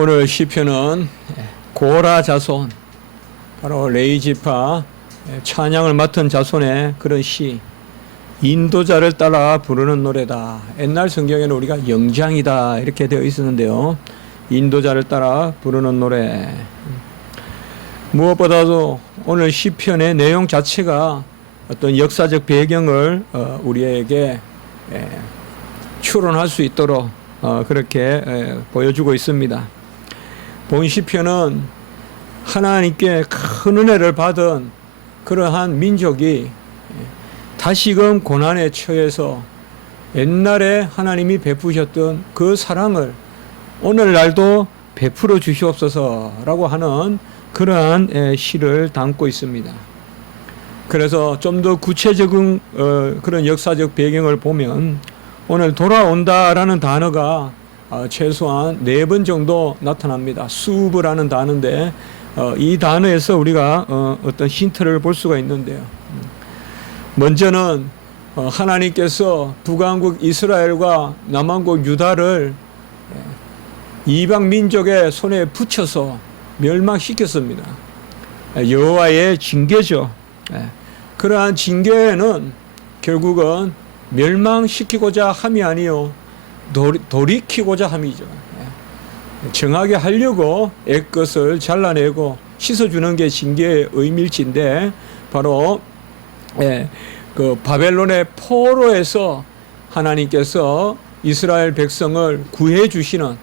오늘 시편은 고라 자손, 바로 레위지파 찬양을 맡은 자손의 그런 시, 인도자를 따라 부르는 노래다. 옛날 성경에는 우리가 영장이다 이렇게 되어 있었는데요, 인도자를 따라 부르는 노래. 무엇보다도 오늘 시편의 내용 자체가 어떤 역사적 배경을 우리에게 추론할 수 있도록 그렇게 보여주고 있습니다. 본 시편은 하나님께 큰 은혜를 받은 그러한 민족이 다시금 고난에 처해서 옛날에 하나님이 베푸셨던 그 사랑을 오늘날도 베풀어 주시옵소서라고 하는 그러한 시를 담고 있습니다. 그래서 좀 더 구체적인 그런 역사적 배경을 보면 오늘 돌아온다라는 단어가 최소한 4번 정도 나타납니다. 수브라는 단어인데 이 단어에서 우리가 어떤 힌트를 볼 수가 있는데요. 먼저는 하나님께서 북왕국 이스라엘과 남왕국 유다를 이방 민족의 손에 붙여서 멸망시켰습니다. 여호와의 징계죠. 그러한 징계는 결국은 멸망시키고자 함이 아니요 돌이키고자 함이죠. 정하게 하려고 애것을 잘라내고 씻어주는 게 징계의 의밀지인데, 바로 그 바벨론의 포로에서 하나님께서 이스라엘 백성을 구해 주시는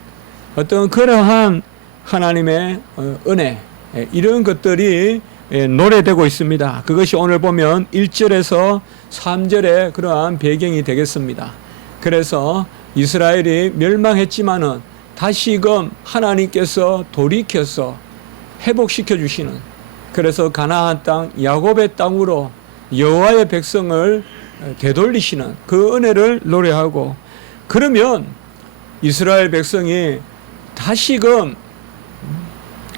어떤 그러한 하나님의 은혜, 이런 것들이 노래되고 있습니다. 그것이 오늘 보면 1절에서 3절의 그러한 배경이 되겠습니다. 그래서 이스라엘이 멸망했지만은 다시금 하나님께서 돌이켜서 회복시켜 주시는, 그래서 가나안 땅 야곱의 땅으로 여호와의 백성을 되돌리시는 그 은혜를 노래하고, 그러면 이스라엘 백성이 다시금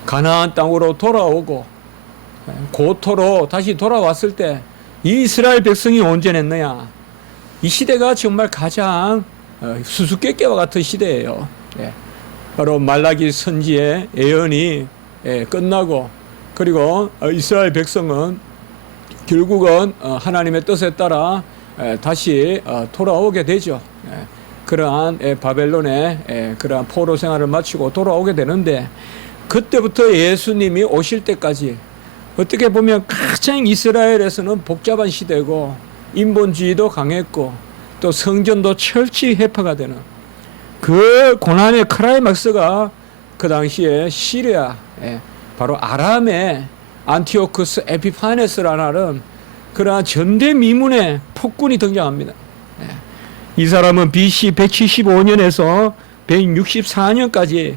가나안 땅으로 돌아오고 고토로 다시 돌아왔을 때 이 이스라엘 백성이 온전했느냐? 이 시대가 정말 가장 수수께끼와 같은 시대예요. 바로 말라기 선지의 예언이 끝나고, 그리고 이스라엘 백성은 결국은 하나님의 뜻에 따라 다시 돌아오게 되죠. 그러한 바벨론의 그러한 포로 생활을 마치고 돌아오게 되는데, 그때부터 예수님이 오실 때까지 어떻게 보면 가장 이스라엘에서는 복잡한 시대고, 인본주의도 강했고 또 성전도 철저히 해파가 되는 그 고난의 클라이막스가 그 당시에 시리아, 바로 아람의 안티오쿠스 에피파네스라는 그러한 전대미문의 폭군이 등장합니다. 이 사람은 BC 175년에서 164년까지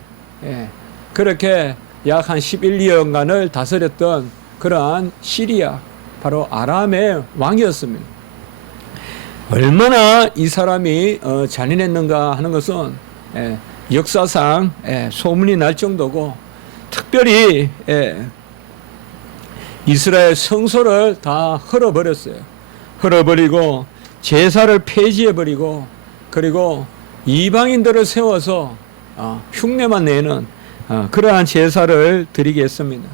그렇게 약 한 11년간을 다스렸던 그러한 시리아, 바로 아람의 왕이었습니다. 얼마나 이 사람이 잔인했는가 하는 것은 역사상 소문이 날 정도고, 특별히 이스라엘 성소를 다 헐어버렸어요. 헐어버리고 제사를 폐지해버리고, 그리고 이방인들을 세워서 흉내만 내는 그러한 제사를 드리게 했습니다.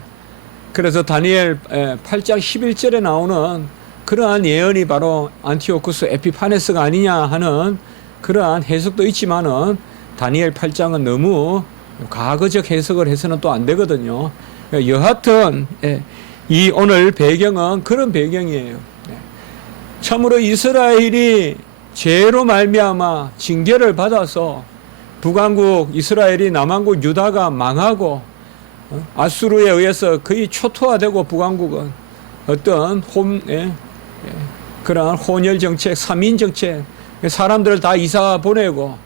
그래서 다니엘 8장 11절에 나오는 그러한 예언이 바로 안티오쿠스 에피파네스가 아니냐 하는 그러한 해석도 있지만은, 다니엘 8장은 너무 과거적 해석을 해서는 또 안 되거든요. 여하튼 이 오늘 배경은 그런 배경이에요. 참으로 이스라엘이 죄로 말미암아 징계를 받아서 북왕국 이스라엘이 남왕국 유다가 망하고 아수르에 의해서 거의 초토화되고, 북왕국은 어떤 그러한 혼혈 정책, 3인 정책, 사람들을 다 이사 보내고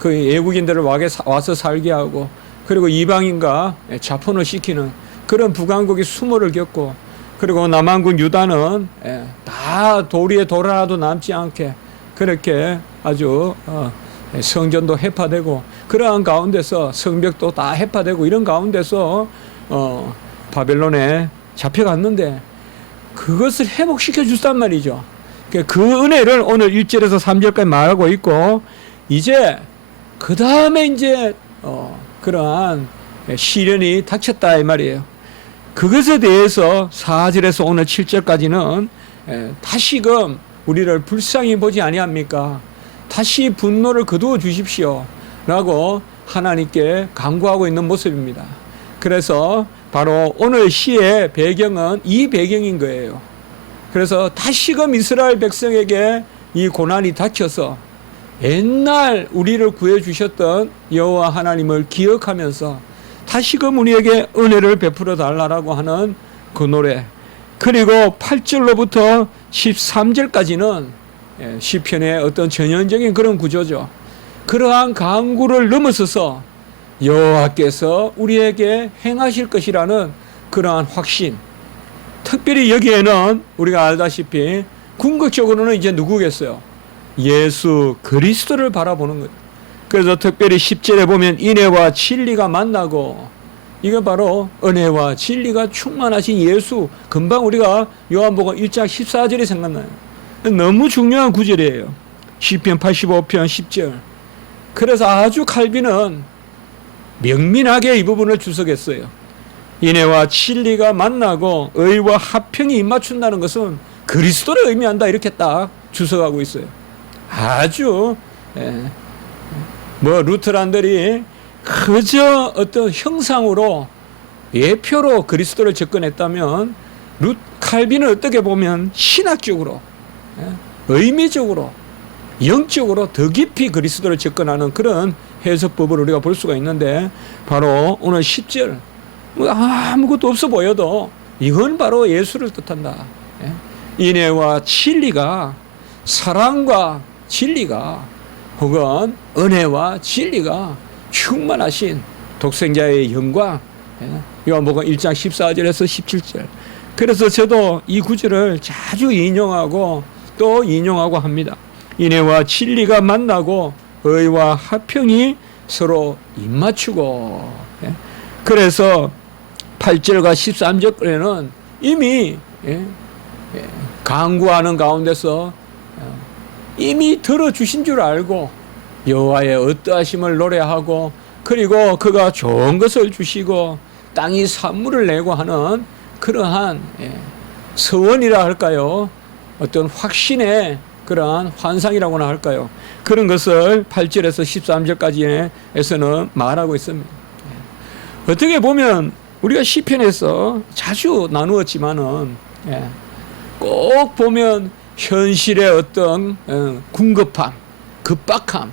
그 외국인들을 와서 살게 하고, 그리고 이방인과 자폰을 시키는 그런 북왕국이 수모를 겪고, 그리고 남왕국 유다는 다 도리에 돌 하나도 남지 않게 그렇게 아주 성전도 해파되고, 그러한 가운데서 성벽도 다 해파되고, 이런 가운데서 바벨론에 잡혀갔는데 그것을 회복시켜 줬단 말이죠. 그 은혜를 오늘 1절에서 3절까지 말하고 있고, 이제 그 다음에 이제 그러한 시련이 닥쳤다 이 말이에요. 그것에 대해서 4절에서 오늘 7절까지는 다시금 우리를 불쌍히 보지 아니합니까? 다시 분노를 거두어 주십시오 라고 하나님께 간구하고 있는 모습입니다. 그래서 바로 오늘 시의 배경은 이 배경인 거예요. 그래서 다시금 이스라엘 백성에게 이 고난이 닥쳐서 옛날 우리를 구해주셨던 여호와 하나님을 기억하면서 다시금 우리에게 은혜를 베풀어 달라고 하는 그 노래, 그리고 8절로부터 13절까지는 시편의 어떤 전형적인 그런 구조죠. 그러한 간구를 넘어서서 여호와께서 우리에게 행하실 것이라는 그러한 확신, 특별히 여기에는 우리가 알다시피 궁극적으로는 이제 누구겠어요? 예수 그리스도를 바라보는 거예요. 그래서 특별히 10절에 보면 인애와 진리가 만나고, 이거 바로 은혜와 진리가 충만하신 예수, 금방 우리가 요한복음 1장 14절이 생각나요. 너무 중요한 구절이에요. 시편 85편 10절. 그래서 아주 칼빈은 명민하게 이 부분을 주석했어요. 인애와 진리가 만나고 의와 화평이 입맞춘다는 것은 그리스도를 의미한다, 이렇게 딱 주석하고 있어요. 아주 루터란들이 그저 어떤 형상으로 예표로 그리스도를 접근했다면, 칼빈은 어떻게 보면 신학적으로, 의미적으로, 영적으로 더 깊이 그리스도를 접근하는 그런 해석법을 우리가 볼 수가 있는데, 바로 오늘 10절 아무것도 없어 보여도 이건 바로 예수를 뜻한다. 인애와 진리가, 사랑과 진리가, 혹은 은혜와 진리가 충만하신 독생자의 영광, 요한복음 1장 14절에서 17절. 그래서 저도 이 구절을 자주 인용하고 또 인용하고 합니다. 인애와 진리가 만나고 의와 화평이 서로 입맞추고. 그래서 8절과 13절에는 이미 간구하는 가운데서 이미 들어주신 줄 알고 여호와의 어떠하심을 노래하고, 그리고 그가 좋은 것을 주시고 땅이 산물을 내고 하는 그러한 서원이라 할까요? 어떤 확신의 그러한 환상이라고나 할까요? 그런 것을 8절에서 13절까지에서는 말하고 있습니다. 어떻게 보면 우리가 시편에서 자주 나누었지만은 꼭 보면 현실의 어떤 궁급함, 급박함,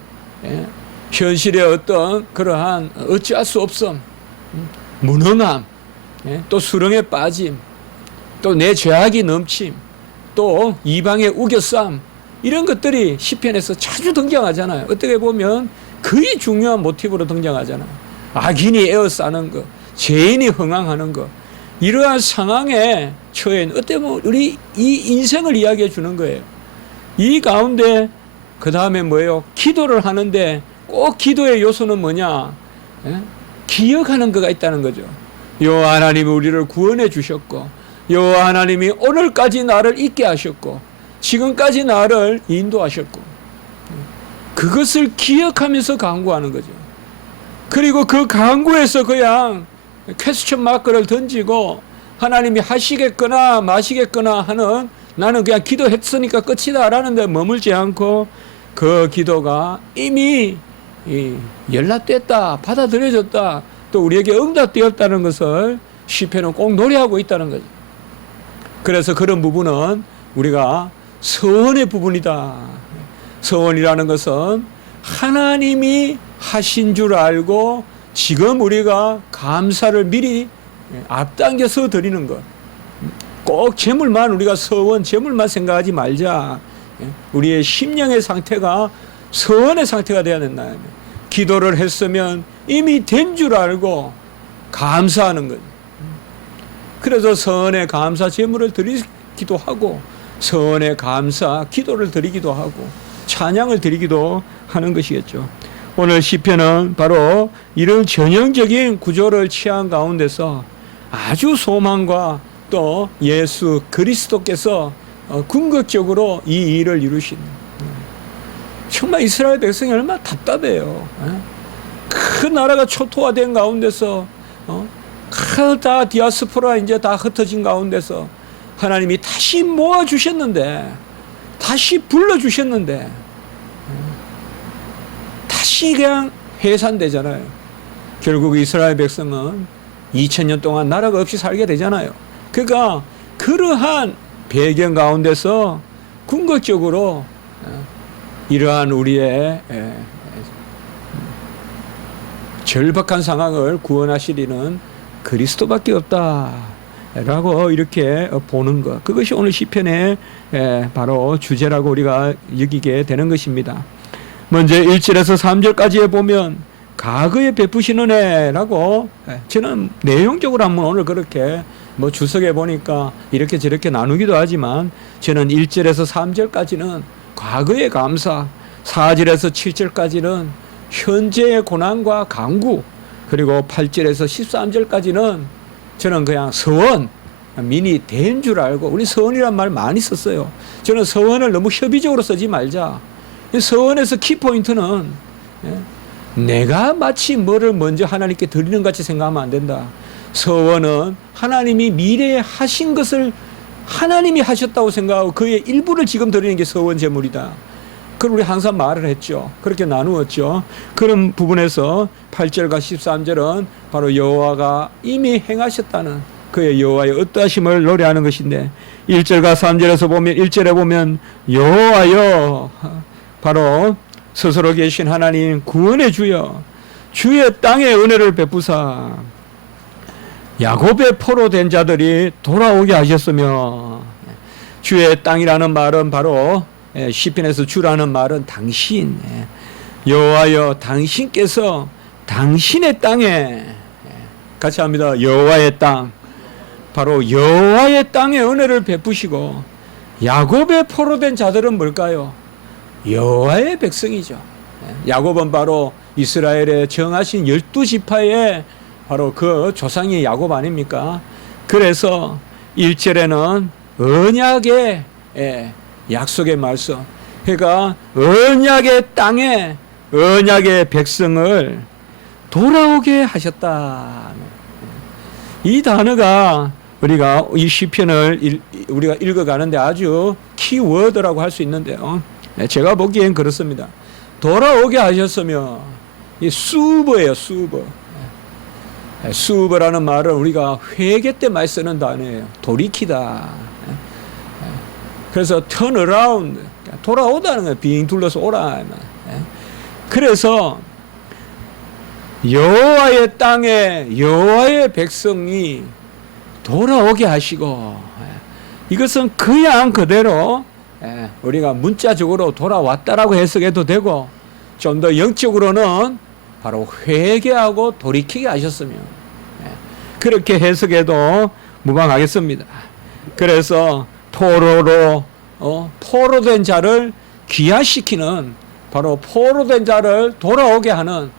현실의 어떤 그러한 어찌할 수 없음, 무능함, 또 수렁에 빠짐, 또 내 죄악이 넘침, 또 이방의 우겨쌈, 이런 것들이 시편에서 자주 등장하잖아요. 어떻게 보면 거의 중요한 모티브로 등장하잖아요. 악인이 에워싸는 것, 죄인이 흥황하는 것, 이러한 상황에 처해 있는, 어떻게 보면 우리 이 인생을 이야기해 주는 거예요. 이 가운데 그 다음에 뭐예요? 기도를 하는데 꼭 기도의 요소는 뭐냐? 기억하는 거가 있다는 거죠. 여호와 하나님이 우리를 구원해 주셨고, 여호와 하나님이 오늘까지 나를 있게 하셨고, 지금까지 나를 인도하셨고, 그것을 기억하면서 간구하는 거죠. 그리고 그 간구에서 그냥 퀘스천 마크를 던지고 하나님이 하시겠거나 마시겠거나 하는, 나는 그냥 기도했으니까 끝이다 라는 데 머물지 않고, 그 기도가 이미 연락됐다, 받아들여졌다, 또 우리에게 응답되었다는 것을 시편은 꼭 노래하고 있다는 거죠. 그래서 그런 부분은 우리가 서원의 부분이다. 서원이라는 것은 하나님이 하신 줄 알고 지금 우리가 감사를 미리 앞당겨서 드리는 것. 꼭 재물만, 우리가 서원, 재물만 생각하지 말자. 우리의 심령의 상태가 서원의 상태가 되어야 된다. 기도를 했으면 이미 된 줄 알고 감사하는 것. 그래서 서원의 감사 제물을 드리기도 하고, 서원의 감사 기도를 드리기도 하고, 찬양을 드리기도 하는 것이겠죠. 오늘 시편은 바로 이런 전형적인 구조를 취한 가운데서 아주 소망과 또 예수 그리스도께서 궁극적으로 이 일을 이루신, 정말 이스라엘 백성이 얼마나 답답해요. 큰 나라가 초토화된 가운데서 다 디아스포라 이제 다 흩어진 가운데서 하나님이 다시 모아주셨는데, 다시 불러주셨는데 다시 그냥 해산되잖아요. 결국 이스라엘 백성은 2000년 동안 나라가 없이 살게 되잖아요. 그러니까 그러한 배경 가운데서 궁극적으로 이러한 우리의 절박한 상황을 구원하시리는 그리스도밖에 없다라고 이렇게 보는 것, 그것이 오늘 시편의 바로 주제라고 우리가 여기게 되는 것입니다. 먼저 1절에서 3절까지에 보면 과거에 베푸신 은혜라고, 저는 내용적으로 한번 오늘 그렇게 주석에 보니까 이렇게 저렇게 나누기도 하지만, 저는 1절에서 3절까지는 과거의 감사, 4절에서 7절까지는 현재의 고난과 강구, 그리고 8절에서 13절까지는 저는 그냥 서원, 민이 된 줄 알고, 우리 서원이란 말 많이 썼어요. 저는 서원을 너무 협의적으로 쓰지 말자. 서원에서 키포인트는 내가 마치 뭐를 먼저 하나님께 드리는 같이 생각하면 안 된다. 서원은 하나님이 미래에 하신 것을 하나님이 하셨다고 생각하고 그의 일부를 지금 드리는 게 서원 제물이다. 그걸 우리 항상 말을 했죠. 그렇게 나누었죠. 그런 부분에서 8절과 13절은 바로 여호와가 이미 행하셨다는 그의 여호와의 어떠하심을 노래하는 것인데, 1절과 3절에서 보면, 1절에 보면 여호와여, 바로 스스로 계신 하나님 구원의 주여, 주의 땅에 은혜를 베푸사 야곱의 포로된 자들이 돌아오게 하셨으며, 주의 땅이라는 말은 바로 시편에서 주라는 말은 당신, 여호와여 당신께서 당신의 땅에, 같이 합니다. 여호와의 땅, 바로 여호와의 땅에 은혜를 베푸시고, 야곱의 포로된 자들은 뭘까요? 여호와의 백성이죠. 야곱은 바로 이스라엘의 정하신 12지파의 바로 그 조상이 야곱 아닙니까? 그래서 1절에는 언약의 약속의 말씀, 그러니까 언약의 땅에 언약의 백성을 돌아오게 하셨다. 이 단어가 우리가 이 시편을 우리가 읽어가는데 아주 키워드라고 할 수 있는데요. 제가 보기엔 그렇습니다. 돌아오게 하셨으며, 이 수버예요, 수버. 수버라는 말은 우리가 회개 때 많이 쓰는 단어예요. 돌이키다. 그래서 turn around, 돌아오다는 거예요. 빙 둘러서 오라. 그래서 여호와의 땅에 여호와의 백성이 돌아오게 하시고, 이것은 그냥 그대로 우리가 문자적으로 돌아왔다라고 해석해도 되고, 좀 더 영적으로는 바로 회개하고 돌이키게 하셨으며, 그렇게 해석해도 무방하겠습니다. 그래서 포로로 포로된 자를 귀화시키는, 바로 포로된 자를 돌아오게 하는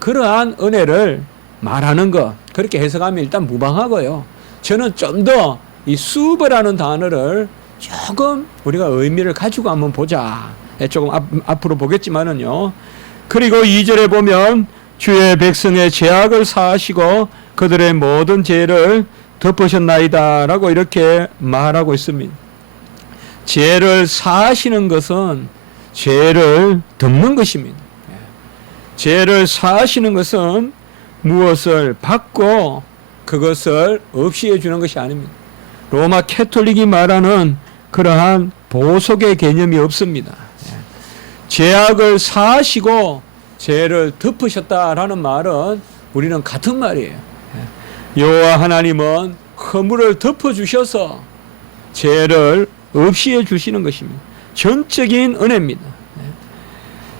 그러한 은혜를 말하는 것, 그렇게 해석하면 일단 무방하고요. 저는 좀 더 이 수버라는 단어를 조금 우리가 의미를 가지고 한번 보자. 조금 앞으로 보겠지만은요. 그리고 2절에 보면 주의 백성의 죄악을 사하시고 그들의 모든 죄를 덮으셨나이다 라고 이렇게 말하고 있습니다. 죄를 사하시는 것은 죄를 덮는 것입니다. 죄를 사하시는 것은 무엇을 받고 그것을 없이 해주는 것이 아닙니다. 로마 캐톨릭이 말하는 그러한 보속의 개념이 없습니다. 죄악을 사하시고 죄를 덮으셨다라는 말은 우리는 같은 말이에요. 여호와 하나님은 허물을 덮어주셔서 죄를 없이 해주시는 것입니다. 전적인 은혜입니다.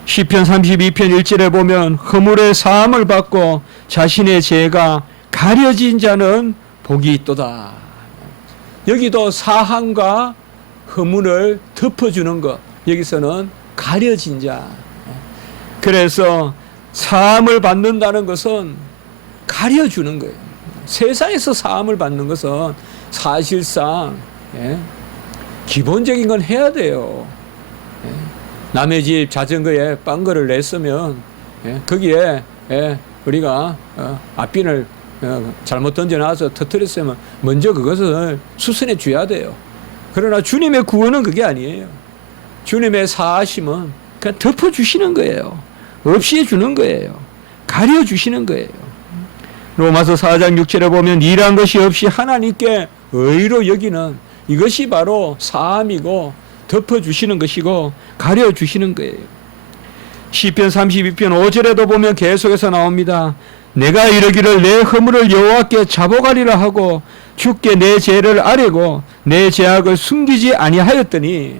시편 32편 1절에 보면 허물의 사함을 받고 자신의 죄가 가려진 자는 복이 있도다. 여기도 사함과 허물을 덮어주는 것, 여기서는 가려진 자. 그래서 사함을 받는다는 것은 가려주는 거예요. 세상에서 사함을 받는 것은 사실상 기본적인 건 해야 돼요. 남의 집 자전거에 빵거를 냈으면 거기에 우리가 앞빈을 잘못 던져놔서 터뜨렸으면 먼저 그것을 수선해 줘야 돼요. 그러나 주님의 구원은 그게 아니에요. 주님의 사하심은 그냥 덮어주시는 거예요. 없이 해주는 거예요. 가려주시는 거예요. 로마서 4장 6절에 보면 일한 것이 없이 하나님께 의로 여기는 이것이 바로 사함이고 덮어주시는 것이고 가려주시는 거예요. 시편 32편 5절에도 보면 계속해서 나옵니다. 내가 이르기를 내 허물을 여호와께 자복하리라 하고 주께 내 죄를 아뢰고 내 죄악을 숨기지 아니하였더니,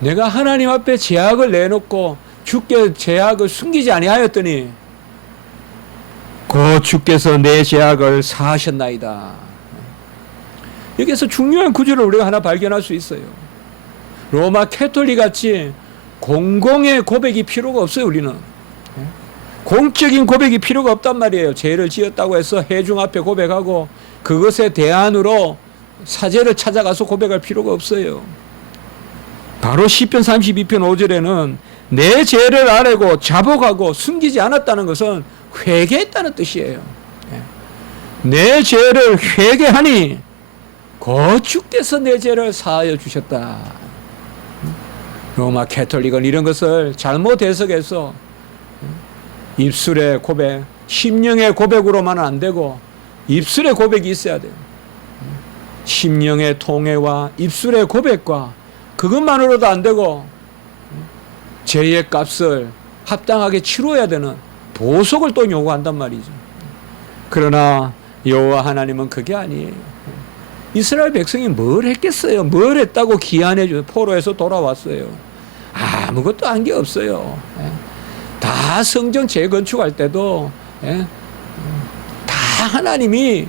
내가 하나님 앞에 죄악을 내놓고 주께 죄악을 숨기지 아니하였더니 곧 주께서 내 죄악을 사하셨나이다. 여기서 중요한 구절을 우리가 하나 발견할 수 있어요. 로마 캐톨릭 같이 공공의 고백이 필요가 없어요. 우리는 공적인 고백이 필요가 없단 말이에요. 죄를 지었다고 해서 회중 앞에 고백하고 그것에 대안으로 사제를 찾아가서 고백할 필요가 없어요. 바로 시편 32편 5절에는 내 죄를 아뢰고 자복하고 숨기지 않았다는 것은 회개했다는 뜻이에요. 내 죄를 회개하니 곧 주께서 내 죄를 사하여 주셨다. 로마 캐톨릭은 이런 것을 잘못 해석해서 입술의 고백, 심령의 고백으로만은 안 되고 입술의 고백이 있어야 돼요. 심령의 통회와 입술의 고백과 그것만으로도 안 되고 죄의 값을 합당하게 치러야 되는 보석을 또 요구한단 말이죠. 그러나 여호와 하나님은 그게 아니에요. 이스라엘 백성이 뭘 했겠어요? 뭘 했다고 기한해줘요? 포로에서 돌아왔어요. 아무것도 한 게 없어요. 다 성전 재건축할 때도 다 하나님이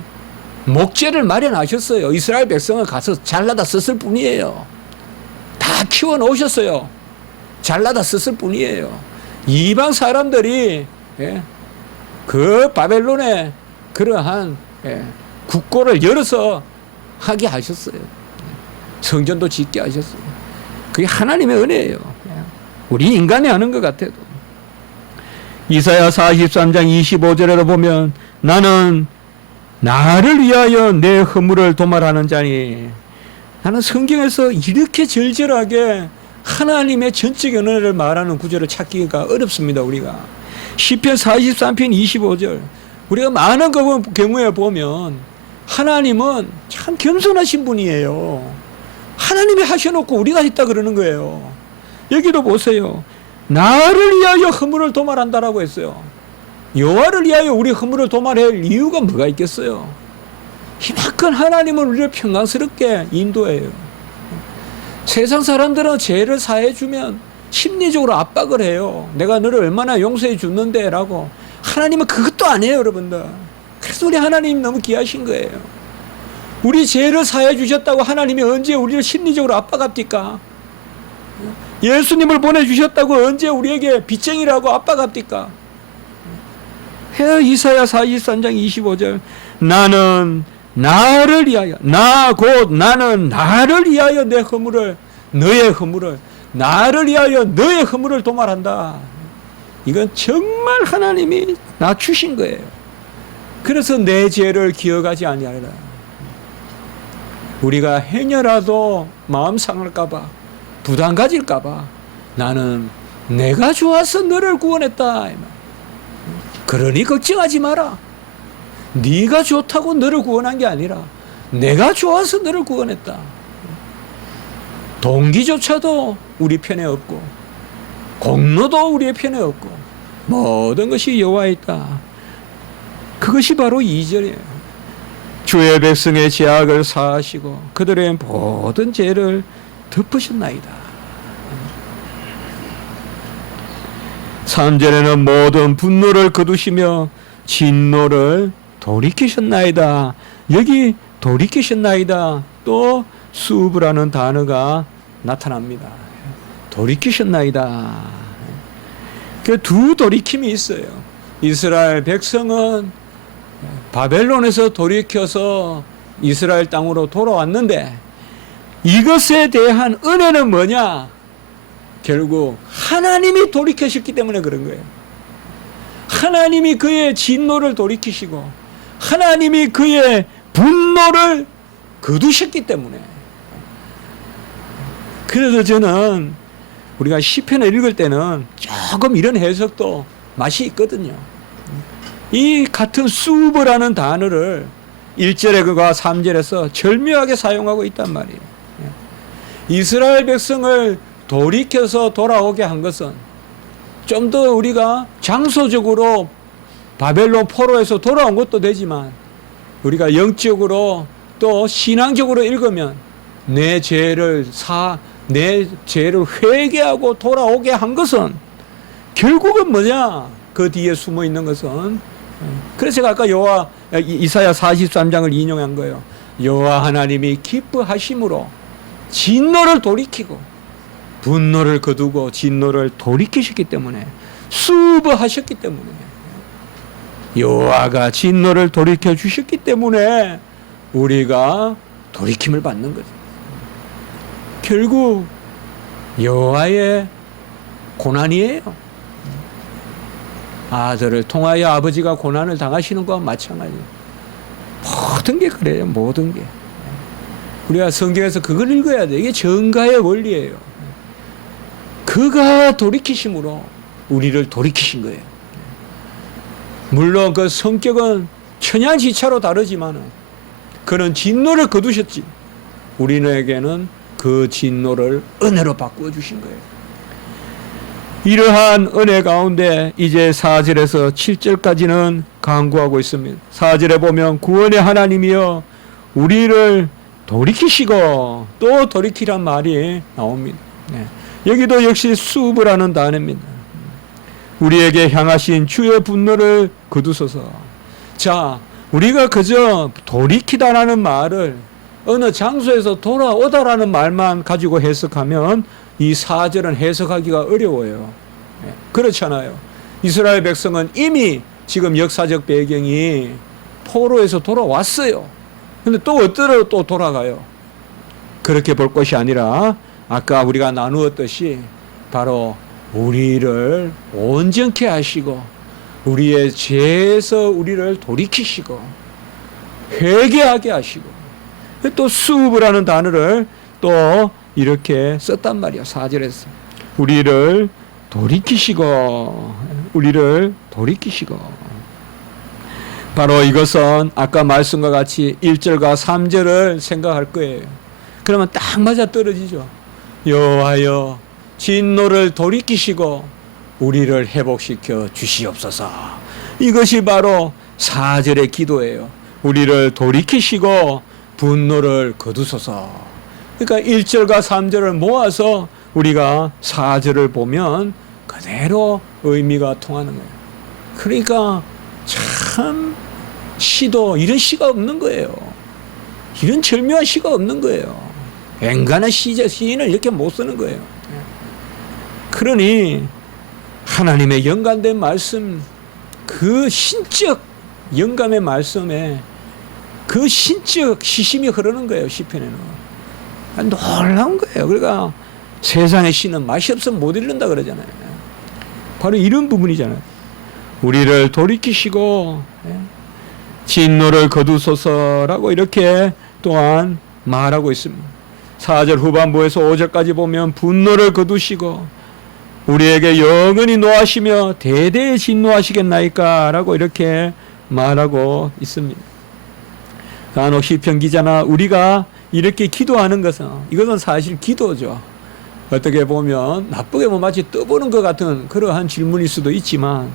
목재를 마련하셨어요. 이스라엘 백성을 가서 잘라다 썼을 뿐이에요. 다 키워 놓으셨어요. 잘라다 썼을 뿐이에요. 이방 사람들이 그 바벨론의 그러한 국고를 열어서 하게 하셨어요. 성전도 짓게 하셨어요. 그게 하나님의 은혜예요. 우리 인간이 하는 것 같아도. 이사야 43장 25절에도 보면 나는 나를 위하여 내 허물을 도말하는 자니, 나는 성경에서 이렇게 절절하게 하나님의 전적 은혜를 말하는 구절을 찾기가 어렵습니다. 우리가 시편 43편 25절 우리가 많은 경우에 보면 하나님은 참 겸손하신 분이에요. 하나님이 하셔놓고 우리가 했다 그러는 거예요. 여기도 보세요. 나를 위하여 허물을 도말한다라고 했어요. 여호와를 위하여 우리 허물을 도말할 이유가 뭐가 있겠어요? 이만큼 하나님은 우리를 평강스럽게 인도해요. 세상 사람들은 죄를 사해주면 심리적으로 압박을 해요. 내가 너를 얼마나 용서해 줬는데 라고. 하나님은 그것도 안 해요, 여러분들. 그래서 우리 하나님 너무 귀하신 거예요. 우리 죄를 사해 주셨다고 하나님이 언제 우리를 심리적으로 압박합니까? 예수님을 보내주셨다고 언제 우리에게 빚쟁이라고 압박합니까? 이사야 43장 25절 나는 나를 위하여, 나는 나를 위하여 내 허물을, 너의 허물을, 나를 위하여 너의 허물을 도말한다. 이건 정말 하나님이 낮추신 거예요. 그래서 내 죄를 기억하지 아니하리라. 우리가 행여라도 마음 상할까봐, 부담 가질까봐 나는 내가 좋아서 너를 구원했다. 그러니 걱정하지 마라. 네가 좋다고 너를 구원한 게 아니라 내가 좋아서 너를 구원했다. 동기조차도 우리 편에 없고 공로도 우리의 편에 없고 모든 것이 여호와에 있다. 그것이 바로 2절이에요. 주의 백성의 죄악을 사하시고 그들의 모든 죄를 덮으셨나이다. 3절에는 모든 분노를 거두시며 진노를 돌이키셨나이다. 여기 돌이키셨나이다. 또 수브라는 단어가 나타납니다. 돌이키셨나이다. 그 두 돌이킴이 있어요. 이스라엘 백성은 바벨론에서 돌이켜서 이스라엘 땅으로 돌아왔는데 이것에 대한 은혜는 뭐냐? 결국 하나님이 돌이키셨기 때문에 그런 거예요. 하나님이 그의 진노를 돌이키시고 하나님이 그의 분노를 거두셨기 때문에. 그래서 저는 우리가 시편을 읽을 때는 조금 이런 해석도 맛이 있거든요. 이 같은 수브라는 단어를 1절과 3절에서 절묘하게 사용하고 있단 말이에요. 이스라엘 백성을 돌이켜서 돌아오게 한 것은 좀 더 우리가 장소적으로 바벨론 포로에서 돌아온 것도 되지만 우리가 영적으로 또 신앙적으로 읽으면 내 죄를 회개하고 돌아오게 한 것은 결국은 뭐냐? 그 뒤에 숨어 있는 것은, 그래서 제가 아까 이사야 43장을 인용한 거예요. 여호와 하나님이 기뻐하심으로 진노를 돌이키고 분노를 거두고 진노를 돌이키셨기 때문에, 수부하셨기 때문에, 여호와가 진노를 돌이켜 주셨기 때문에 우리가 돌이킴을 받는 거죠. 결국 여호와의 고난이에요. 아들을 통하여 아버지가 고난을 당하시는 것과 마찬가지예요. 모든 게 그래요. 모든 게. 우리가 성경에서 그걸 읽어야 돼. 이게 정가의 원리예요. 그가 돌이키심으로 우리를 돌이키신 거예요. 물론 그 성격은 천양지차로 다르지만 그는 진노를 거두셨지. 우리에게는 그 진노를 은혜로 바꾸어 주신 거예요. 이러한 은혜 가운데 이제 4절에서 7절까지는 강구하고 있습니다. 4절에 보면 구원의 하나님이여 우리를 돌이키시고, 또 돌이키란 말이 나옵니다. 네. 여기도 역시 수브라는 단어입니다. 우리에게 향하신 주의 분노를 거두소서. 자, 우리가 그저 돌이키다라는 말을 어느 장소에서 돌아오다라는 말만 가지고 해석하면 이 4절은 해석하기가 어려워요. 그렇잖아요. 이스라엘 백성은 이미 지금 역사적 배경이 포로에서 돌아왔어요. 근데 또 어디로 또 돌아가요? 그렇게 볼 것이 아니라 아까 우리가 나누었듯이 바로 우리를 온전케 하시고 우리의 죄에서 우리를 돌이키시고 회개하게 하시고, 또 수브라는 단어를 또 이렇게 썼단 말이에요. 4절에서 우리를 돌이키시고, 우리를 돌이키시고. 바로 이것은 아까 말씀과 같이 1절과 3절을 생각할 거예요. 그러면 딱 맞아 떨어지죠. 여호와여 진노를 돌이키시고 우리를 회복시켜 주시옵소서. 이것이 바로 4절의 기도예요. 우리를 돌이키시고 분노를 거두소서. 그러니까 1절과 3절을 모아서 우리가 4절을 보면 그대로 의미가 통하는 거예요. 그러니까 참 이런 시가 없는 거예요. 이런 절묘한 시가 없는 거예요. 앵간한 시인을 이렇게 못 쓰는 거예요. 그러니 하나님의 영감된 말씀, 그 신적 영감의 말씀에 그 신적 시심이 흐르는 거예요. 시편에는 놀라운 거예요. 그러니까 세상의 시는 맛이 없으면 못 읽는다 그러잖아요. 바로 이런 부분이잖아요. 우리를 돌이키시고 진노를 거두소서라고 이렇게 또한 말하고 있습니다. 4절 후반부에서 5절까지 보면 분노를 거두시고 우리에게 영원히 노하시며 대대에 진노하시겠나이까 라고 이렇게 말하고 있습니다. 간혹 시편 기자나 우리가 이렇게 기도하는 것은, 이것은 사실 기도죠. 어떻게 보면 나쁘게 보면 마치 떠보는 것 같은 그러한 질문일 수도 있지만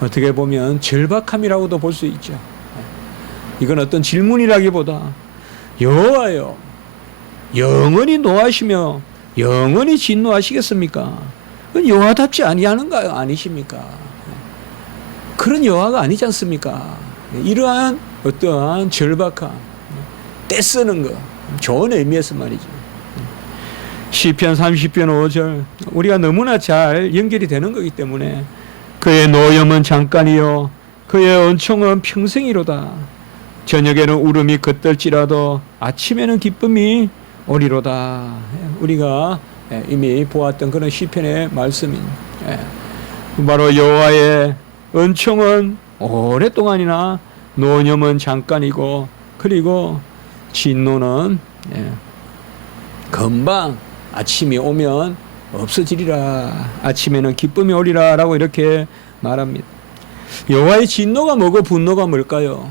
어떻게 보면 절박함이라고도 볼 수 있죠. 이건 어떤 질문이라기보다 여호와여 영원히 노하시며 영원히 진노하시겠습니까? 그건 여호와답지 아니하는가요? 아니십니까? 그런 여호와가 아니지 않습니까? 이러한 어떠한 절박함, 떼쓰는 거, 좋은 의미에서 말이죠. 시편 30편 5절 우리가 너무나 잘 연결이 되는 거기 때문에 그의 노염은 잠깐이요 그의 은총은 평생이로다. 저녁에는 울음이 겉들지라도 아침에는 기쁨이 오리로다. 우리가 이미 보았던 그런 시편의 말씀인 바로 여호와의 은총은 오랫동안이나 노념은 잠깐이고 그리고 진노는 금방 아침이 오면 없어지리라. 아침에는 기쁨이 오리라 라고 이렇게 말합니다. 여호와의 진노가 뭐고 분노가 뭘까요?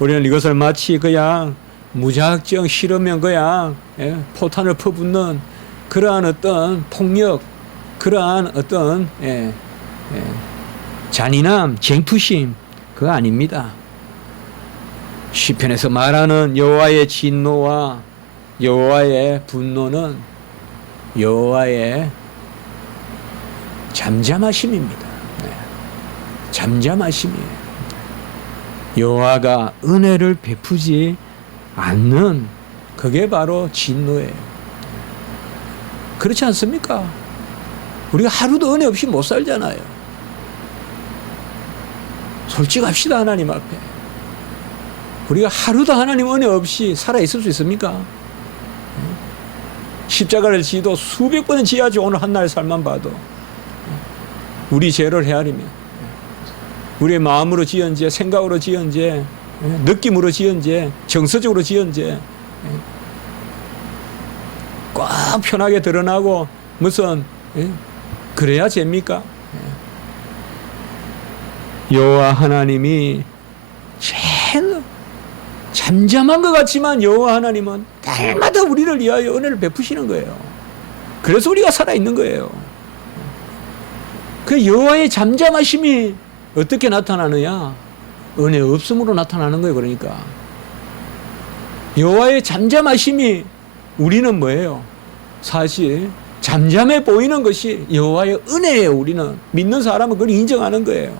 우리는 이것을 마치 그냥 무작정 싫으면 그냥 포탄을 퍼붓는 그러한 어떤 폭력, 그러한 어떤 잔인함, 쟁투심 그거 아닙니다. 시편에서 말하는 여호와의 진노와 여호와의 분노는 여호와의 잠잠하심입니다. 잠잠하심이에요. 여호와가 은혜를 베푸지 않는 그게 바로 진노예요. 그렇지 않습니까? 우리가 하루도 은혜 없이 못 살잖아요. 솔직합시다. 하나님 앞에 우리가 하루도 하나님 은혜 없이 살아있을 수 있습니까? 십자가를 지도 수백 번은 지어야지 오늘 한날 살만 봐도 우리 죄를 헤아리며 우리의 마음으로 지은 죄, 생각으로 지은 죄, 느낌으로 지은 죄, 정서적으로 지은 죄 꽉 편하게 드러나고 무슨 그래야 죄입니까? 여호와 하나님이 제일 잠잠한 것 같지만 여호와 하나님은 날마다 우리를 위하여 은혜를 베푸시는 거예요. 그래서 우리가 살아있는 거예요. 그 여호와의 잠잠하심이 어떻게 나타나느냐? 은혜 없음으로 나타나는 거예요. 그러니까 여호와의 잠잠하심이 우리는 뭐예요? 사실 잠잠해 보이는 것이 여호와의 은혜예요. 우리는 믿는 사람은 그걸 인정하는 거예요.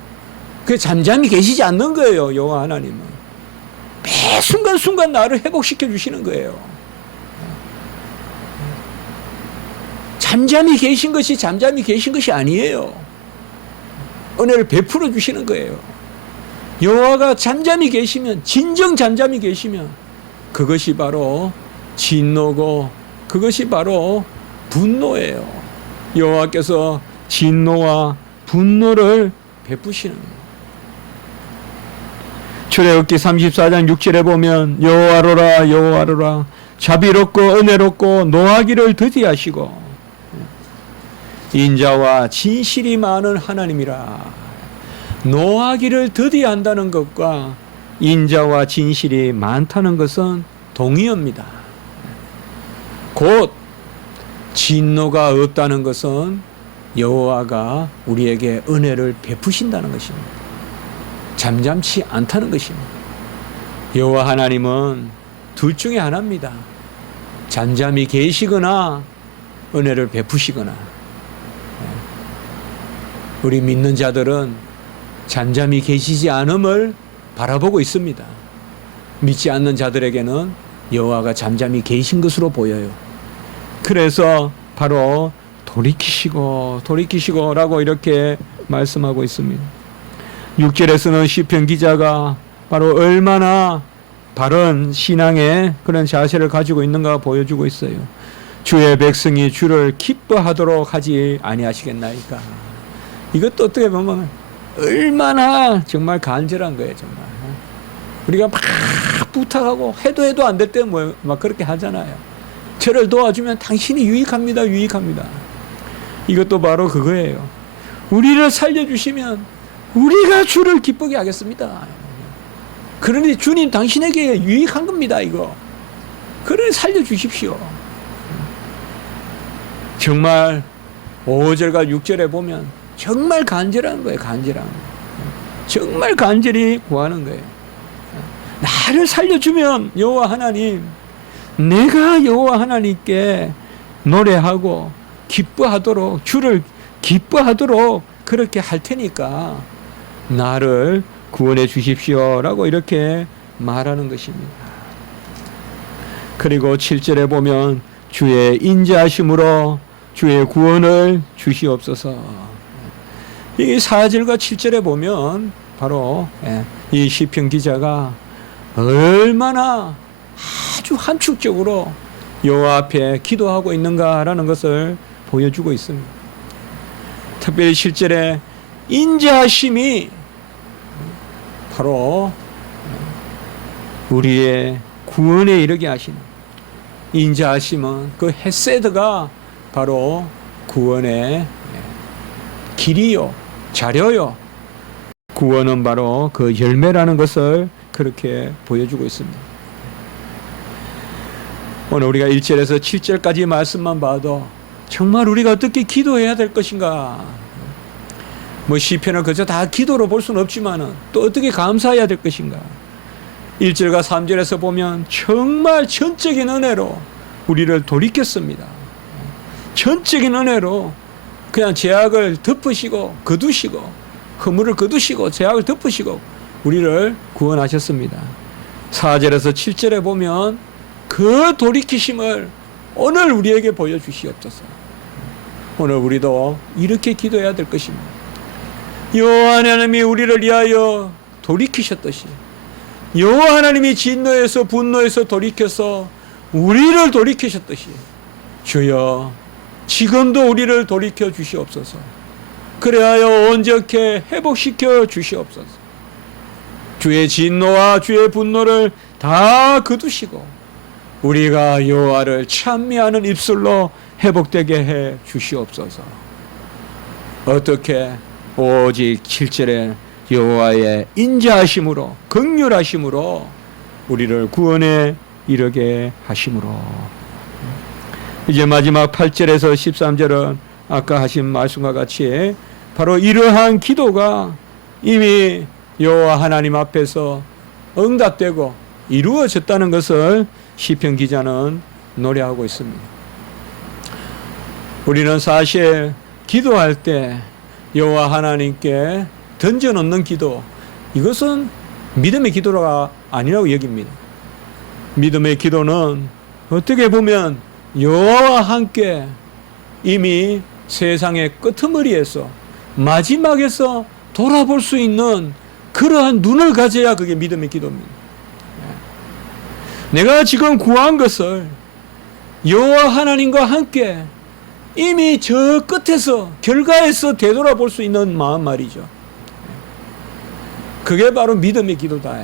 그 잠잠히 계시지 않는 거예요. 여호와 하나님은 매 순간순간 나를 회복시켜 주시는 거예요. 잠잠히 계신 것이 잠잠히 계신 것이 아니에요. 은혜를 베풀어 주시는 거예요. 여호와가 잠잠히 계시면, 진정 잠잠히 계시면 그것이 바로 진노고 그것이 바로 분노예요. 여호와께서 진노와 분노를 베푸시는 거예요. 출애굽기 34장 6절에 보면 여호와로라 여호와로라 자비롭고 은혜롭고 노하기를 더디하시고 인자와 진실이 많은 하나님이라. 노하기를 더디한다는 것과 인자와 진실이 많다는 것은 동의어입니다. 곧 진노가 없다는 것은 여호와가 우리에게 은혜를 베푸신다는 것입니다. 잠잠치 않다는 것입니다. 여호와 하나님은 둘 중에 하나입니다. 잠잠히 계시거나 은혜를 베푸시거나. 우리 믿는 자들은 잠잠히 계시지 않음을 바라보고 있습니다. 믿지 않는 자들에게는 여호와가 잠잠히 계신 것으로 보여요. 그래서 바로 돌이키시고라고 이렇게 말씀하고 있습니다. 6절에서는 시편 기자가 바로 얼마나 바른 신앙의 그런 자세를 가지고 있는가 보여주고 있어요. 주의 백성이 주를 기뻐하도록 하지 아니하시겠나이까. 이것도 어떻게 보면 얼마나 정말 간절한 거예요. 정말 우리가 막 부탁하고 해도 안 될 때 막 그렇게 하잖아요. 저를 도와주면 당신이 유익합니다. 이것도 바로 그거예요. 우리를 살려주시면 우리가 주를 기쁘게 하겠습니다. 그러니 주님 당신에게 유익한 겁니다. 이거. 그러니 살려주십시오. 정말 5절과 6절에 보면 정말 간절한 거예요. 정말 간절히 구하는 거예요. 나를 살려주면 여호와 하나님, 내가 여호와 하나님께 노래하고 기뻐하도록, 주를 기뻐하도록 그렇게 할 테니까 나를 구원해 주십시오라고 이렇게 말하는 것입니다. 그리고 7절에 보면 주의 인자하심으로 주의 구원을 주시옵소서. 이 4절과 7절에 보면 바로 이 시편 기자가 얼마나 아주 함축적으로 여호와 앞에 기도하고 있는가라는 것을 보여주고 있습니다. 특별히 7절에 인자하심이 바로 우리의 구원에 이르게 하시는, 인자하심은 그 헤세드가 바로 구원의 길이요, 자료요, 구원은 바로 그 열매라는 것을 그렇게 보여주고 있습니다. 오늘 우리가 1절에서 7절까지 말씀만 봐도 정말 우리가 어떻게 기도해야 될 것인가, 뭐 시편을 그저 다 기도로 볼 수는 없지만은 또 어떻게 감사해야 될 것인가. 1절과 3절에서 보면 정말 전적인 은혜로 우리를 돌이켰습니다. 전적인 은혜로 그냥 죄악을 덮으시고 거두시고, 허물을 거두시고 죄악을 덮으시고 우리를 구원하셨습니다. 4절에서 7절에 보면 그 돌이키심을 오늘 우리에게 보여주시옵소서. 오늘 우리도 이렇게 기도해야 될 것입니다. 여호와 하나님이 우리를 위하여 돌이키셨듯이, 여호와 하나님이 진노에서 분노에서 돌이켜서 우리를 돌이키셨듯이, 주여 지금도 우리를 돌이켜 주시옵소서. 그래하여 온전케 회복시켜 주시옵소서. 주의 진노와 주의 분노를 다 거두시고 우리가 여호와를 찬미하는 입술로 회복되게 해 주시옵소서. 어떻게? 오직 7절에 여호와의 인자하심으로, 긍휼하심으로 우리를 구원에 이르게 하심으로. 이제 마지막 8절에서 13절은 아까 하신 말씀과 같이 바로 이러한 기도가 이미 여호와 하나님 앞에서 응답되고 이루어졌다는 것을 시편 기자는 노래하고 있습니다. 우리는 사실 기도할 때 여호와 하나님께 던져놓는 기도, 이것은 믿음의 기도가 아니라고 여깁니다. 믿음의 기도는 어떻게 보면 여호와와 함께 이미 세상의 끄트머리에서, 마지막에서 돌아볼 수 있는 그러한 눈을 가져야 그게 믿음의 기도입니다. 내가 지금 구한 것을 여호와 하나님과 함께 이미 저 끝에서, 결과에서 되돌아볼 수 있는 마음 말이죠. 그게 바로 믿음의 기도다.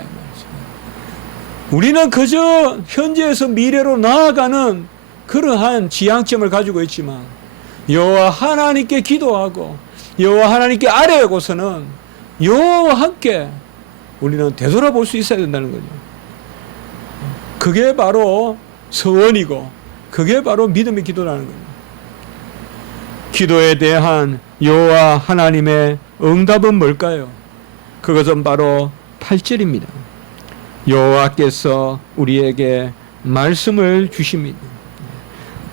우리는 그저 현재에서 미래로 나아가는 그러한 지향점을 가지고 있지만 여호와 하나님께 기도하고 여호와 하나님께 아뢰고서는 여호와와 함께 우리는 되돌아볼 수 있어야 된다는 거죠. 그게 바로 서원이고 그게 바로 믿음의 기도라는 거예요. 기도에 대한 여호와 하나님의 응답은 뭘까요? 그것은 바로 8절입니다. 여호와께서 우리에게 말씀을 주십니다.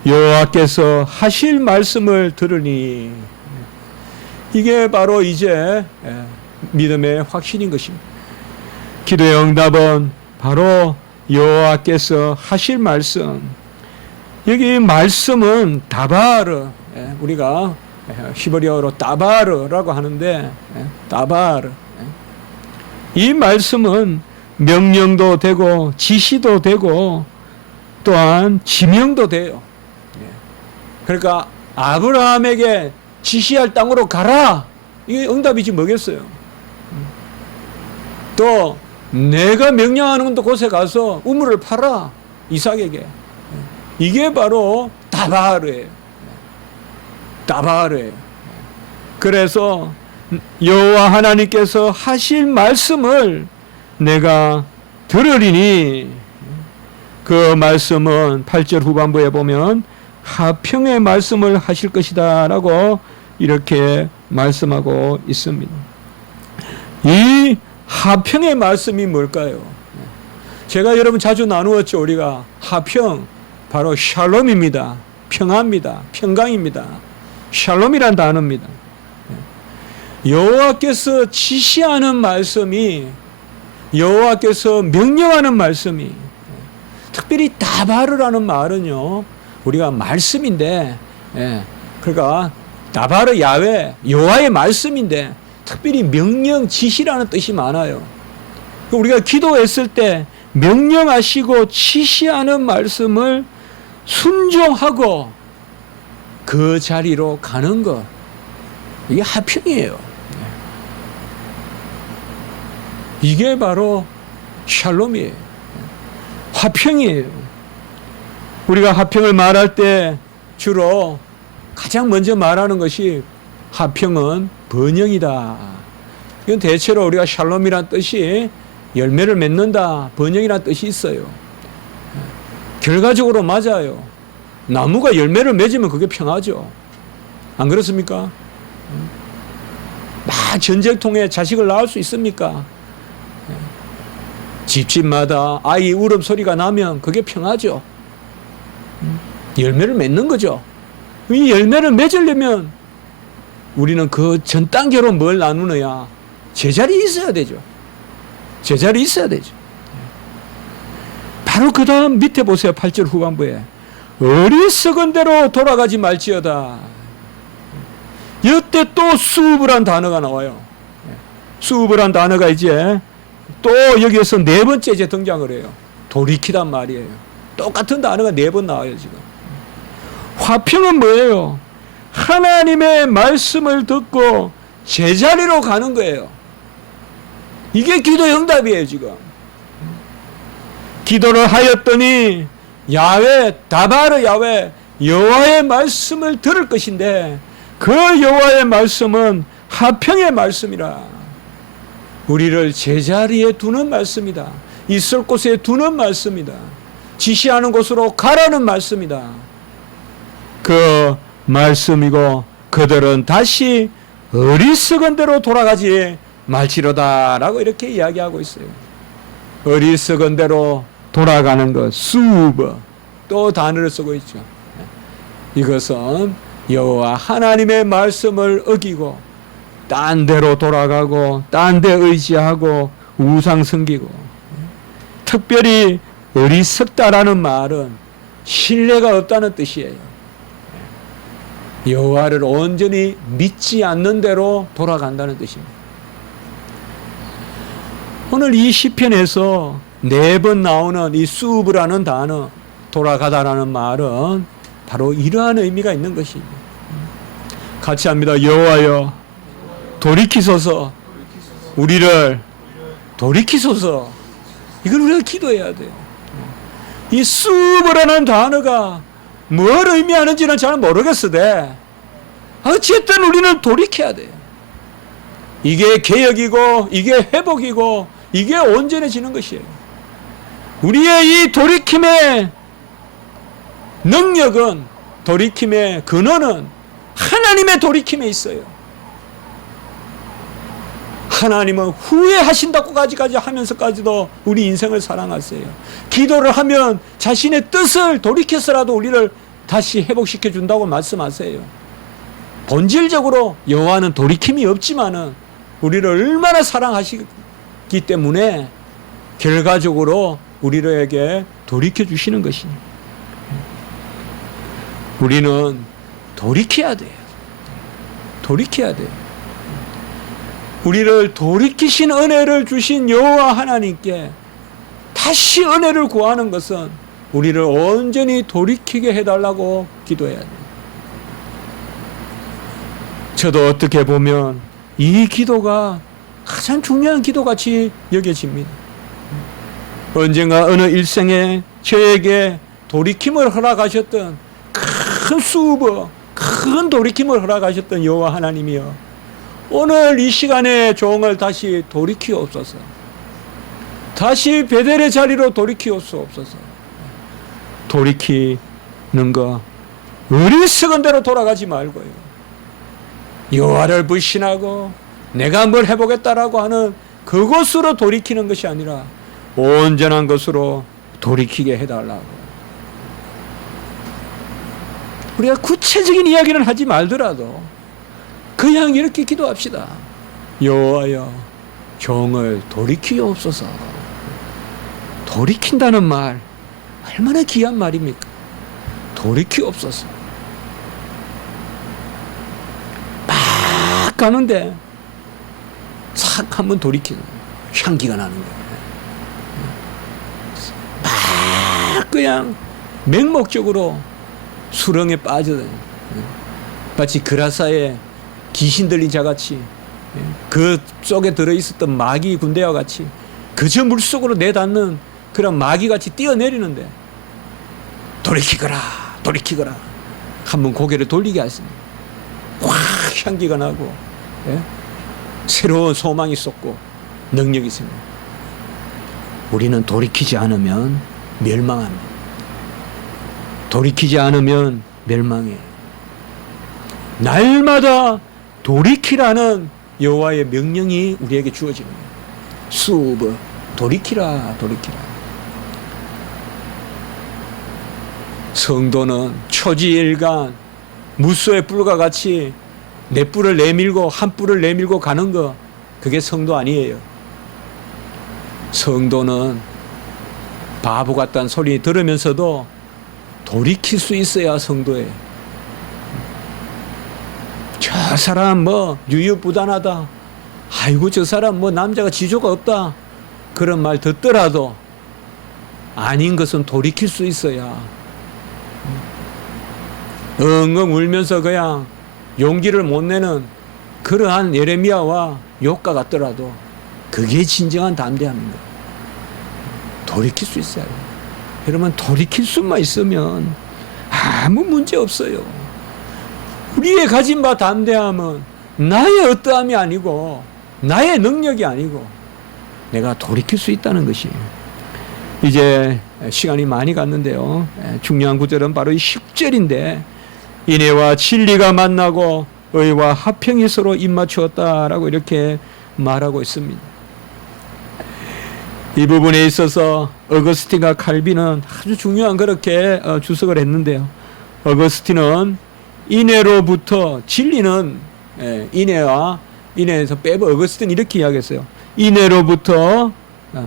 여호와께서 하실 말씀을 들으니, 이게 바로 이제 믿음의 확신인 것입니다. 기도의 응답은 바로 여호와께서 하실 말씀. 여기 말씀은 다바르, 우리가 히브리어로 다바르라고 하는데, 다바르, 이 말씀은 명령도 되고 지시도 되고 또한 지명도 돼요. 그러니까 아브라함에게 지시할 땅으로 가라, 이게 응답이지 뭐겠어요. 또 내가 명령하는 곳에 가서 우물을 파라, 이삭에게. 이게 바로 다바르예요. 다바르예요. 그래서 여호와 하나님께서 하실 말씀을 내가 들으리니, 그 말씀은 8절 후반부에 보면 화평의 말씀을 하실 것이다 라고 이렇게 말씀하고 있습니다. 이 화평의 말씀이 뭘까요? 제가 여러분 자주 나누었죠. 우리가 화평, 바로 샬롬입니다. 평화입니다. 평강입니다. 샬롬이란 단어입니다. 여호와께서 지시하는 말씀이, 여호와께서 명령하는 말씀이, 특별히 다바르라는 말은요, 우리가 말씀인데, 그러니까 다바르 야훼, 여호와의 말씀인데 특별히 명령, 지시라는 뜻이 많아요. 우리가 기도했을 때 명령하시고 지시하는 말씀을 순종하고 그 자리로 가는 것, 이게 화평이에요. 이게 바로 샬롬이에요. 화평이에요. 우리가 화평을 말할 때 주로 가장 먼저 말하는 것이 화평은 번영이다. 이건 대체로 우리가 샬롬이란 뜻이 열매를 맺는다, 번영이란 뜻이 있어요. 결과적으로 맞아요. 나무가 열매를 맺으면 그게 평화죠. 안 그렇습니까? 막 전쟁통에 자식을 낳을 수 있습니까? 집집마다 아이 울음소리가 나면 그게 평화죠. 열매를 맺는 거죠. 이 열매를 맺으려면 우리는 그 전 단계로 뭘 나누느냐? 제자리 있어야 되죠. 제자리 있어야 되죠. 바로 그 다음 밑에 보세요. 8절 후반부에 어리석은 대로 돌아가지 말지어다. 이때 또 수브란 단어가 나와요. 수브란 단어가 이제 또 여기에서 네 번째 이제 등장을 해요. 돌이키단 말이에요. 똑같은 단어가 네 번 나와요, 지금. 화평은 뭐예요? 하나님의 말씀을 듣고 제자리로 가는 거예요. 이게 기도의 응답이에요, 지금. 기도를 하였더니 야훼, 다바르 야훼, 여호와의 말씀을 들을 것인데 그 여호와의 말씀은 화평의 말씀이라. 우리를 제자리에 두는 말씀이다. 있을 곳에 두는 말씀이다. 지시하는 곳으로 가라는 말씀이다. 그 말씀이고 그들은 다시 어리석은 대로 돌아가지 말지로다라고 이렇게 이야기하고 있어요. 어리석은 대로 돌아가는 것, 수브, 또 단어를 쓰고 있죠. 이것은 여호와 하나님의 말씀을 어기고 딴 데로 돌아가고 딴 데 의지하고 우상 섬기고. 특별히 어리석다라는 말은 신뢰가 없다는 뜻이에요. 여호와를 온전히 믿지 않는 대로 돌아간다는 뜻입니다. 오늘 이 시편에서 네 번 나오는 이 수브라는 단어, 돌아가다라는 말은 바로 이러한 의미가 있는 것입니다. 같이 합니다. 여호와여 돌이키소서, 우리를 돌이키소서. 이걸 우리가 기도해야 돼요. 이 수브라는 단어가 뭘 의미하는지는 잘 모르겠으되 어쨌든 우리는 돌이켜야 돼요. 이게 개혁이고 이게 회복이고 이게 온전해지는 것이에요. 우리의 이 돌이킴의 능력은, 돌이킴의 근원은 하나님의 돌이킴에 있어요. 하나님은 후회하신다고까지 하면서까지도 우리 인생을 사랑하세요. 기도를 하면 자신의 뜻을 돌이켜서라도 우리를 다시 회복시켜 준다고 말씀하세요. 본질적으로 여호와는 돌이킴이 없지만은 우리를 얼마나 사랑하시기 때문에 결과적으로 우리에게 돌이켜 주시는 것입니다. 우리는 돌이켜야 돼요. 돌이켜야 돼요. 우리를 돌이키신 은혜를 주신 여호와 하나님께 다시 은혜를 구하는 것은 우리를 온전히 돌이키게 해달라고 기도해야 돼요. 저도 어떻게 보면 이 기도가 가장 중요한 기도같이 여겨집니다. 언젠가 어느 일생에 저에게 돌이킴을 허락하셨던 큰 수브, 큰 돌이킴을 허락하셨던 여호와 하나님이여, 오늘 이 시간에 종을 다시 돌이키옵소서. 다시 베델의 자리로 돌이키옵소서. 돌이키는 거 어리석은 대로 돌아가지 말고요. 여호와를 불신하고 내가 뭘 해보겠다라고 하는 그것으로 돌이키는 것이 아니라 온전한 것으로 돌이키게 해달라고. 우리가 구체적인 이야기는 하지 말더라도 그냥 이렇게 기도합시다. 여호와여 종을 돌이키옵소서. 돌이킨다는 말 얼마나 귀한 말입니까? 돌이키옵소서. 막 가는데 싹 한번 돌이키는 향기가 나는 거예요. 막 그냥 맹목적으로 수렁에 빠져든 마치 그라사에 귀신 들린 자같이 그 속에 들어있었던 마귀 군대와 같이 그저 물속으로 내닫는 그런 마귀같이 뛰어내리는데 돌이키거라 돌이키거라 한번 고개를 돌리게 하십니다. 확 향기가 나고 새로운 소망이 솟고 능력이 있습니다. 우리는 돌이키지 않으면 멸망합니다. 돌이키지 않으면 멸망해. 날마다 돌이키라는 여호와의 명령이 우리에게 주어집니다. 수브 돌이키라 돌이키라. 성도는 초지일간 무소의 뿔과 같이 네 뿔을 내밀고 한 뿔을 내밀고 가는 거, 그게 성도 아니에요. 성도는 바보 같다는 소리 들으면서도 돌이킬 수 있어야 성도예요. 저 사람 뭐 유유부단하다, 아이고 저 사람 뭐 남자가 지조가 없다, 그런 말 듣더라도 아닌 것은 돌이킬 수 있어야. 엉엉 울면서 그냥 용기를 못 내는 그러한 예레미야와 욥과 같더라도 그게 진정한 담대함입니다. 돌이킬 수 있어요. 여러분, 돌이킬 수만 있으면 아무 문제 없어요. 우리의 가진 바 담대함은 나의 어떠함이 아니고 나의 능력이 아니고 내가 돌이킬 수 있다는 것이에요. 이제 시간이 많이 갔는데요, 중요한 구절은 바로 이 10절인데 인애와 진리가 만나고 의와 화평이 서로 입맞추었다라고 이렇게 말하고 있습니다. 이 부분에 있어서 어거스틴과 칼빈은 아주 중요한 그렇게 주석을 했는데요. 어거스틴은 인애로부터, 진리는 인애에서 빼고 어거스틴은 이렇게 이야기했어요. 인애로부터,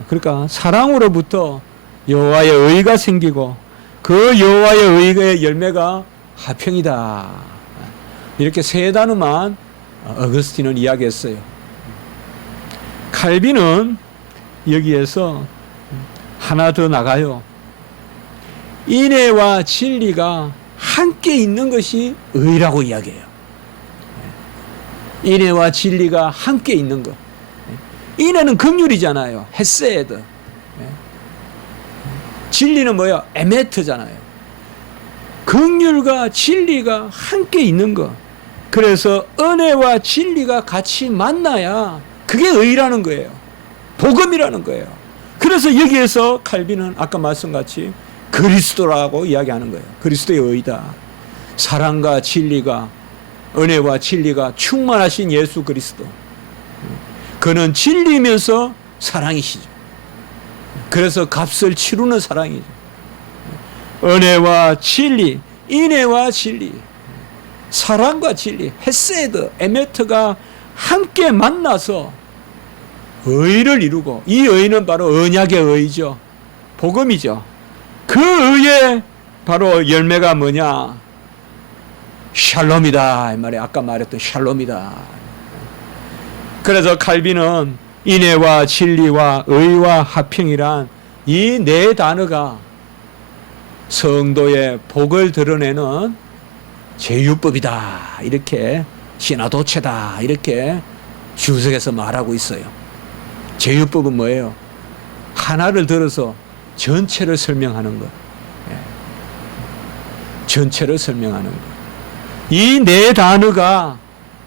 그러니까 사랑으로부터 여호와의 의가 생기고 그 여호와의 의의 열매가 화평이다. 이렇게 세 단어만 어거스틴은 이야기했어요. 칼빈은 여기에서 하나 더 나가요. 인애와 진리가 함께 있는 것이 의라고 이야기해요. 인애와 진리가 함께 있는 것. 인애는 긍휼이잖아요. 헤세드. 진리는 뭐야? 에메트잖아요. 긍휼과 진리가 함께 있는 것. 그래서 은혜와 진리가 같이 만나야 그게 의라는 거예요. 복음이라는 거예요. 그래서 여기에서 칼빈은 아까 말씀같이 그리스도라고 이야기하는 거예요. 그리스도의 의다. 사랑과 진리가, 은혜와 진리가 충만하신 예수 그리스도. 그는 진리면서 사랑이시죠. 그래서 값을 치르는 사랑이죠. 은혜와 진리, 인애와 진리, 사랑과 진리, 헤세드, 에메트가 함께 만나서 의를 이루고, 이 의는 바로 언약의 의죠. 복음이죠. 그 의의 바로 열매가 뭐냐? 샬롬이다. 이 말에 아까 말했던 샬롬이다. 그래서 칼빈은 인애와 진리와 의와 화평이란 이 네 단어가 성도의 복을 드러내는 제유법이다. 이렇게 신화도체다. 이렇게 주석에서 말하고 있어요. 제유법은 뭐예요? 하나를 들어서 전체를 설명하는 것. 전체를 설명하는 것. 이 네 단어가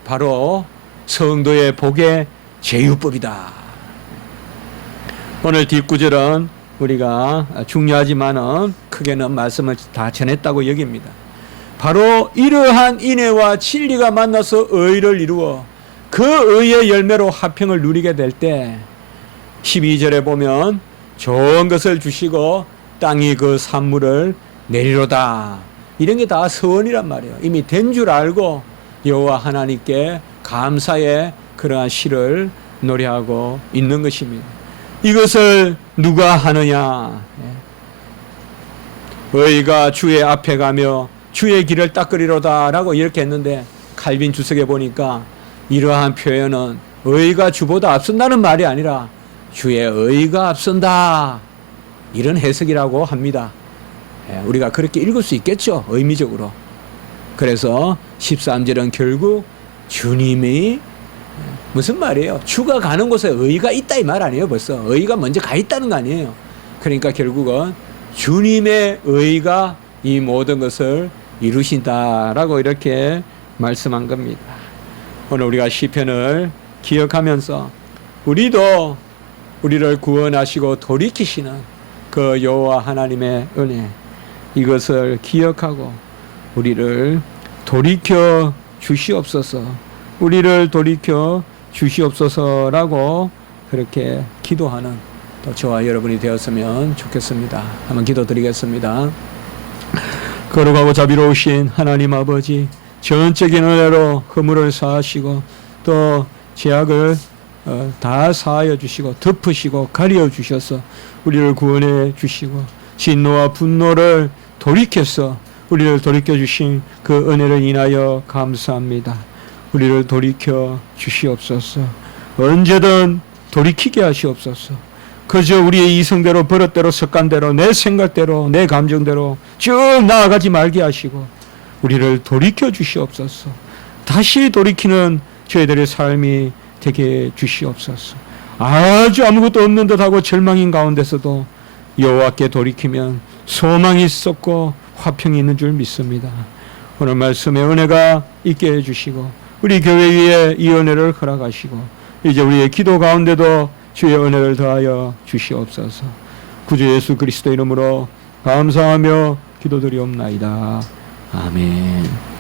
바로 성도의 복의 제유법이다. 오늘 뒷구절은 우리가 중요하지만은 크게는 말씀을 다 전했다고 여깁니다. 바로 이러한 인애와 진리가 만나서 의를 이루어 그 의의 열매로 화평을 누리게 될 때 12절에 보면 좋은 것을 주시고 땅이 그 산물을 내리로다. 이런 게 다 서원이란 말이에요. 이미 된 줄 알고 여호와 하나님께 감사의 그러한 시를 노래하고 있는 것입니다. 이것을 누가 하느냐? 의가 주의 앞에 가며 주의 길을 닦으리로다 라고 이렇게 했는데, 칼빈 주석에 보니까 이러한 표현은 의가 주보다 앞선다는 말이 아니라 주의 의가 앞선다, 이런 해석이라고 합니다. 우리가 그렇게 읽을 수 있겠죠, 의미적으로. 그래서 13절은 결국 주님이 무슨 말이에요? 주가 가는 곳에 의가 있다 이 말 아니에요. 벌써 의가 먼저 가 있다는 거 아니에요. 그러니까 결국은 주님의 의가 이 모든 것을 이루신다라고 이렇게 말씀한 겁니다. 오늘 우리가 시편을 기억하면서 우리도 우리를 구원하시고 돌이키시는 그 여호와 하나님의 은혜, 이것을 기억하고 우리를 돌이켜 주시옵소서, 우리를 돌이켜 주시옵소서라고 그렇게 기도하는 또 저와 여러분이 되었으면 좋겠습니다. 한번 기도드리겠습니다. 거룩하고 자비로우신 하나님 아버지, 전적인 은혜로 허물을 사하시고 또 죄악을 다 사하여 주시고 덮으시고 가려 주셔서 우리를 구원해 주시고 진노와 분노를 돌이켜서 우리를 돌이켜 주신 그 은혜를 인하여 감사합니다. 우리를 돌이켜 주시옵소서. 언제든 돌이키게 하시옵소서. 그저 우리의 이성대로 버릇대로 습관대로 내 생각대로 내 감정대로 쭉 나아가지 말게 하시고 우리를 돌이켜 주시옵소서. 다시 돌이키는 저희들의 삶이 되게 주시옵소서. 아주 아무것도 없는 듯하고 절망인 가운데서도 여호와께 돌이키면 소망이 있었고 화평이 있는 줄 믿습니다. 오늘 말씀에 은혜가 있게 해주시고 우리 교회 위에 이 은혜를 허락하시고 이제 우리의 기도 가운데도 주의 은혜를 더하여 주시옵소서. 구주 예수 그리스도 이름으로 감사하며 기도드리옵나이다. 아멘.